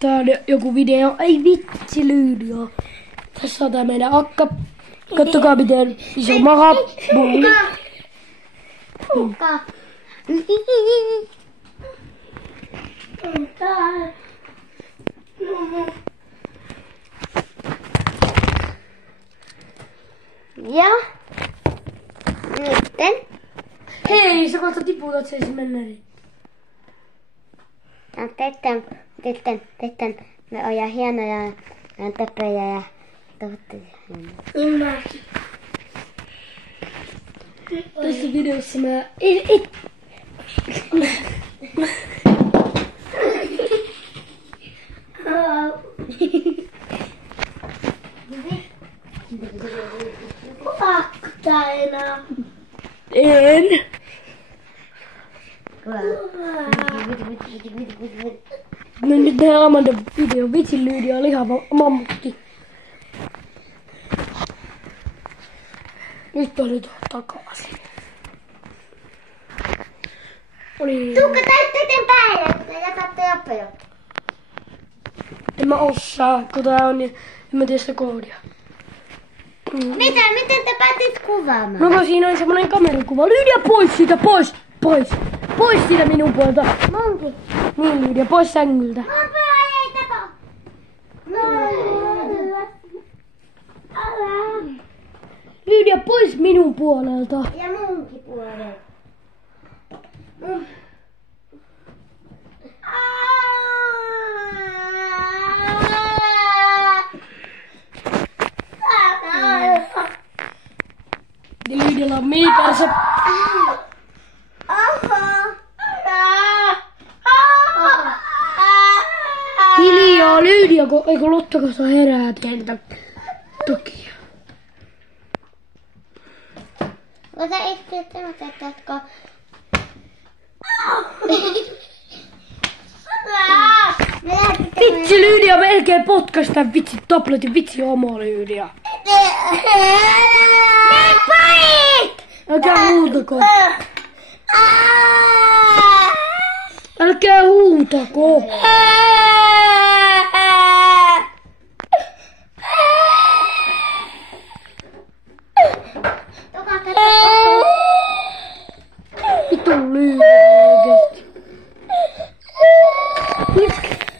Tää on joku video. Ei vitsi Lydia. Tässä on tää meidän akka. Kattokaa miten iso maha. Puukka. Ja nytten. Hei, sä kohta tiputat sen sinne mennä. Ja sitten me ollaan hienoja töpöjä ja toivottavasti. Tässä videossa mä... Kuvaatko tää enää? En. Me nyt tehdään Amanda video. Vitsi Lydia on lihava mammutti. Nyt oli takaisin. Oli... Tuukka täytteiden päälle ja jätätte jopeutta. En mä osaa, kun tää on niin... En mä tiedä sitä koodia. Miten te päätit kuvaamaan? No kun siinä on semmonen kamerakuva. Lydia pois siitä, pois! Pois siitä minun puolta. Munkin. Niin Lydia, pois sängyltä. Ei tapa. Lydia pois minun puolelta. Ja munkin puolelta. Lydialla on miikansa. Hiljaa Lydia, eikö Lotta koska herää teiltä takia. Ota itse tämmöisetko? Vitsi Lydia melkein potkaista vitsi tabletin, vitsi homo Lydia. Älkää huutako. Älkää huutako. Vittu Lydia oikeesti.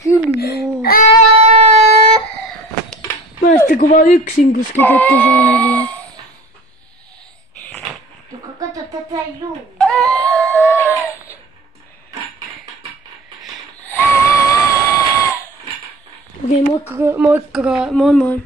Kyllä. Mä sitten kun vaan yksin kusketettu saanella. Kato tätä juu. Okei, moikka, moi moi.